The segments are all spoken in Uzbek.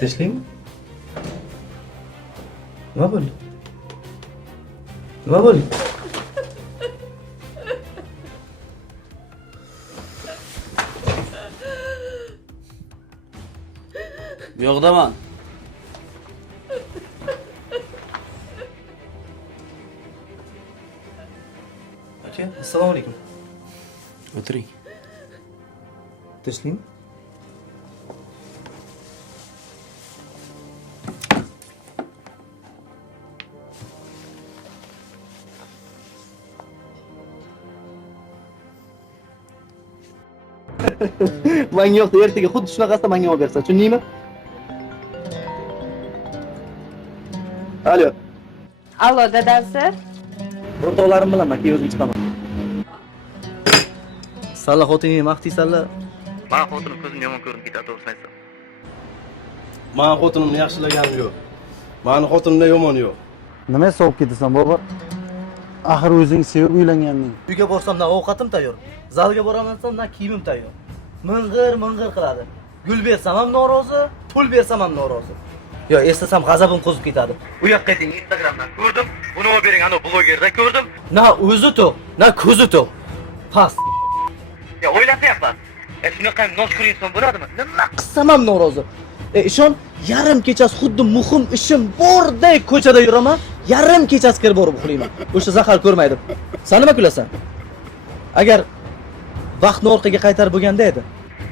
Tinchlikmi? Nima bo'ldi? Nima bo'ldi? Bu yoqdaman. Aka, assalomu alaykum. O'tiring. Tinchlikmi? Menga yo'qda ertaga xuddi shunaqasida menga olib bersa, tushundingmi? Alo, Allo, dadasi. o'rtoqlarim bilan men keyin o'zim chiqaman. Salla xotiningni maqtaysanlar. Men xotinim ko'zim yomon ko'rinib ketadi, to'g'risini aytsam. Mani xotinimni yaxshilaganim yo'q. Mani xotinimda yomon yo'q. Nima sovib ketasan, bobor? Axir o'zing sevib uylanganding. Uyga borsam na ovqatim tayyor. Zalga boraman desam na kiyimim tayyor. Ming'ir qiladi. Gul bersam ham norozi, pul bersam ham norozi. Yo, eslasam g'azabim qo'zib ketadi. Bu yoqqa ayting, Instagramdan ko'rdim. Buni olib bering, ana blogerda ko'rdim. Na o'zi to'q, na ko'zi to'q. Past. Ya o'ylayapman. Shunaqa noshkur inson bo'ladimi? Nima qilsam ham norozi. Ishon, yarim kechasi xuddi muhim ishim bordek ko'chada yuraman, yarim kechasi kirib borib uxlayman. O'sha zahar ko'rmaydi. Sen nima kulasan? Agar vaqtni orqaga qaytarib bo'lganda edi,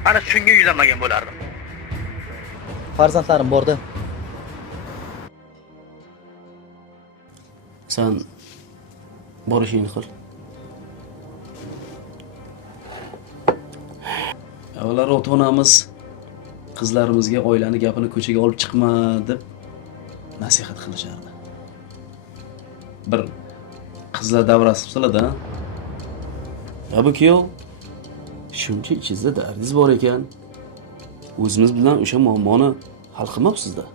Ana shunga uylanmagan bo'lardim. farzandlarim borda. Sen borishingni qil. Avvalroq ota-onamiz qizlarimizga oilani gapini ko'chaga olib chiqma deb nasihat qilishardi. Bir qizlar davrasi qiladi, ha? Va bu kuyov shuncha ichingizda dardingiz bor ekan, o'zimiz bilan o'sha muammoni hal qilmabsiz-da.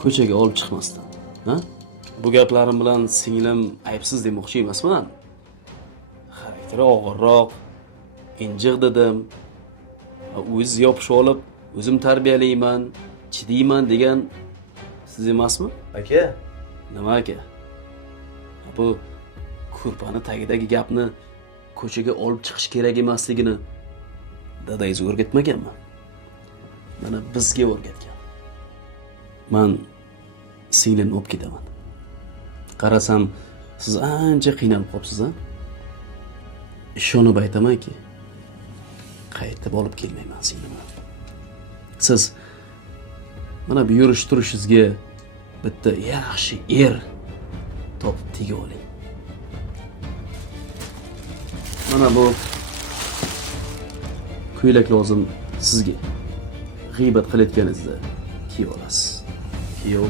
Ko'chaga olib chiqmasdan, ha? Bu gaplarim bilan singlim aybsiz demoqchi emasman. Xarakteri og'irroq, injiq dedim. O'z yopishib olib, o'zim tarbiyalayman, chidayman degan siz emasmi? Aka, Nima aka? Bu ko'rpani tagidagi gapni ko'chaga olib chiqish kerak emasligini dadangiz o'rgatmaganmi? Mana bizga o'rgatgan. Men singlimni olib ketaman. Qarasam, siz ancha qiynalib qolibsiz, ha? Ishonib aytamanki, qaytib olib kelmayman singlimni. Siz mana bu yurish turishingizga bitta yaxshi er topib tega oling. Mana bu ko'ylak lozim sizga. G'iybat qilayotganingizda kiyib olasiz. Kiyov